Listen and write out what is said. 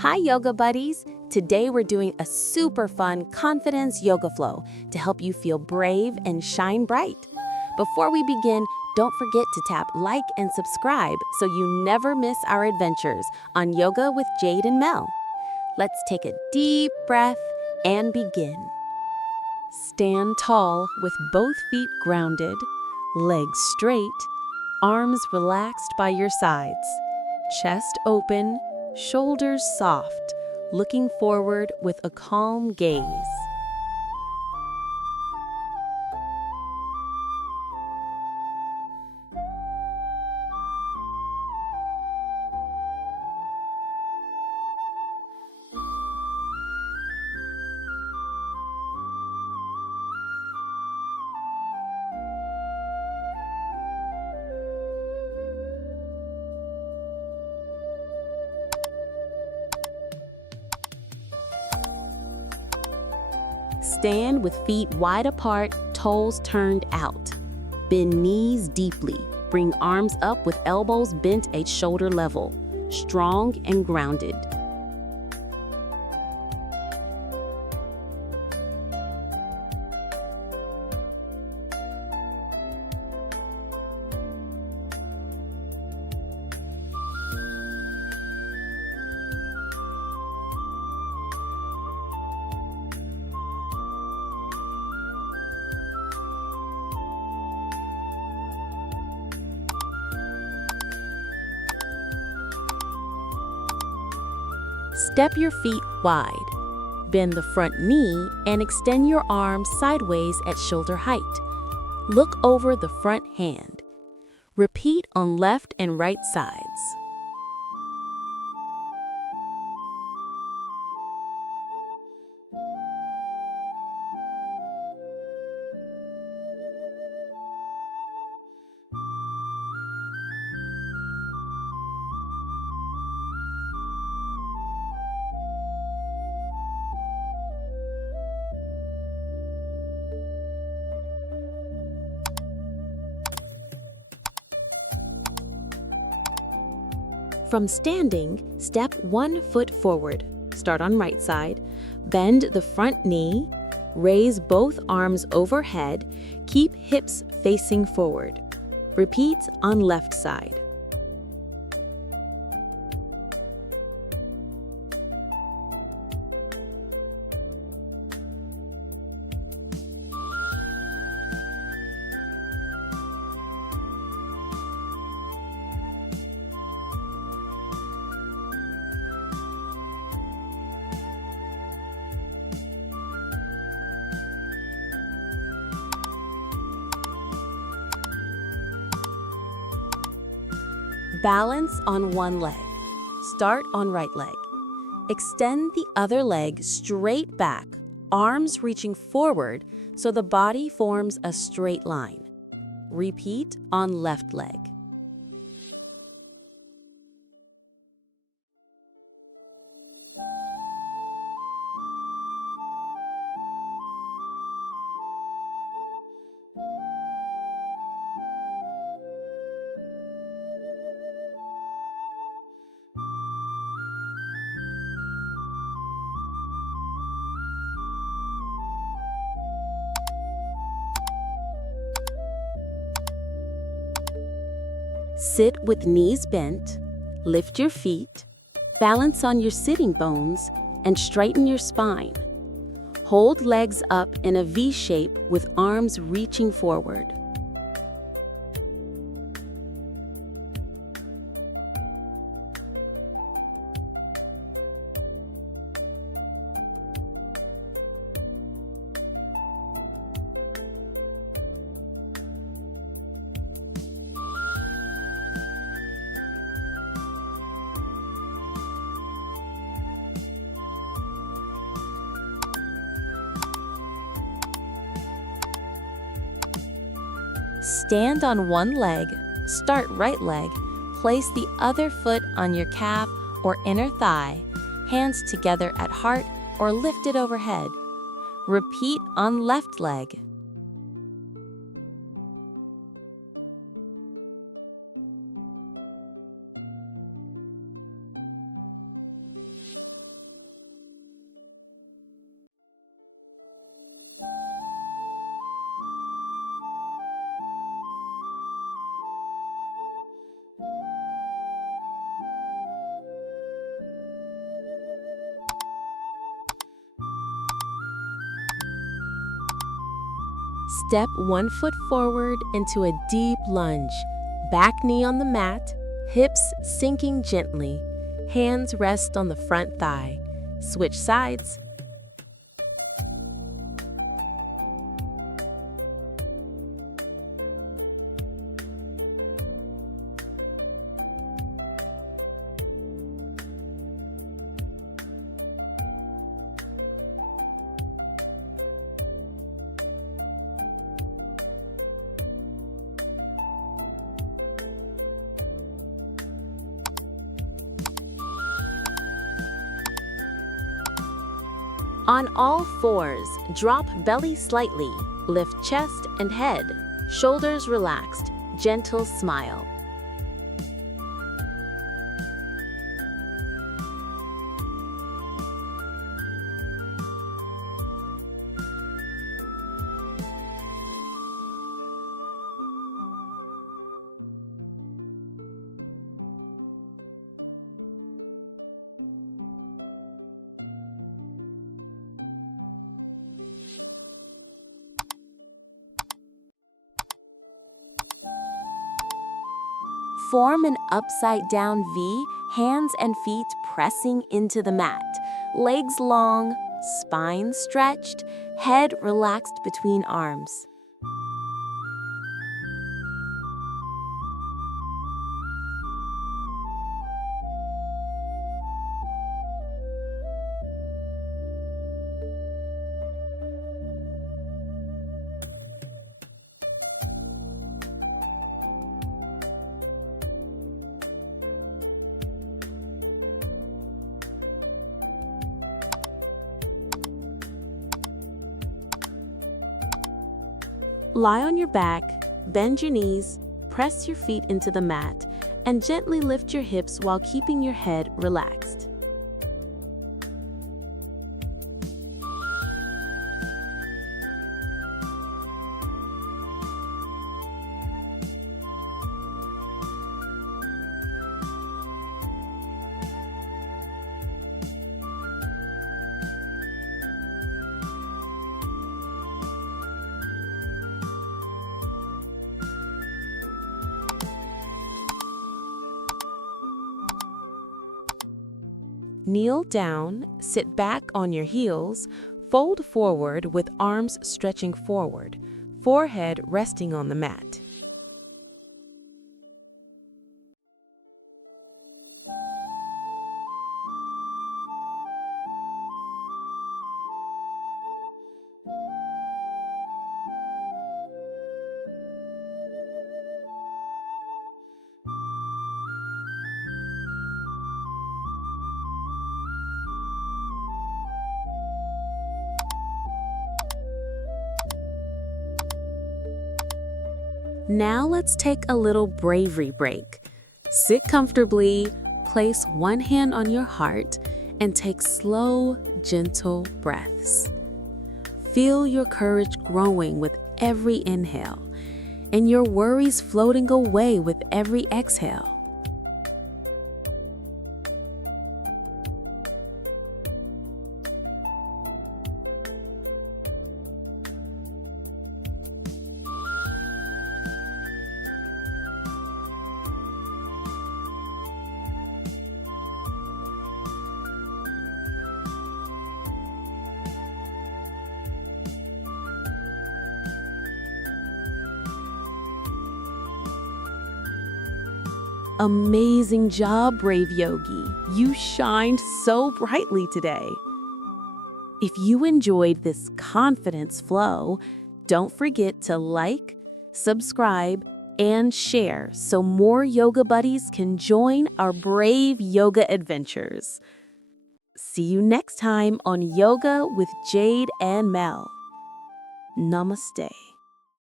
Hi, yoga buddies! Today we're doing a super fun confidence yoga flow to help you feel brave and shine bright. Before we begin, don't forget to tap like and subscribe so you never miss our adventures on Yoga with Jade and Mel. Let's take a deep breath and begin. Stand tall with both feet grounded, legs straight, arms relaxed by your sides, chest open, shoulders soft, looking forward with a calm gaze. Stand with feet wide apart, toes turned out. Bend knees deeply. Bring arms up with elbows bent at shoulder level. Strong and grounded. Step your feet wide. Bend the front knee and extend your arms sideways at shoulder height. Look over the front hand. Repeat on left and right sides. From standing, step 1 foot forward. Start on right side. Bend the front knee. Raise both arms overhead. Keep hips facing forward. Repeat on left side. Balance on one leg. Start on right leg. Extend the other leg straight back, arms reaching forward so the body forms a straight line. Repeat on left leg. Sit with knees bent, lift your feet, balance on your sitting bones, and straighten your spine. Hold legs up in a V shape with arms reaching forward. Stand on one leg, start right leg, place the other foot on your calf or inner thigh, hands together at heart or lifted overhead. Repeat on left leg. Step one foot forward into a deep lunge. Back knee on the mat, hips sinking gently. Hands rest on the front thigh. Switch sides. On all fours, drop belly slightly, lift chest and head, shoulders relaxed, gentle smile. Form an upside-down V, hands and feet pressing into the mat. Legs long, spine stretched, head relaxed between arms. Lie on your back, bend your knees, press your feet into the mat, and gently lift your hips while keeping your head relaxed. Kneel down, sit back on your heels, fold forward with arms stretching forward, forehead resting on the mat. Now let's take a little bravery break. Sit comfortably, place one hand on your heart, and take slow, gentle breaths. Feel your courage growing with every inhale, and your worries floating away with every exhale. Amazing job, brave yogi. You shined so brightly today. If you enjoyed this confidence flow, don't forget to like, subscribe, and share so more yoga buddies can join our brave yoga adventures. See you next time on Yoga with Jade and Mel. Namaste.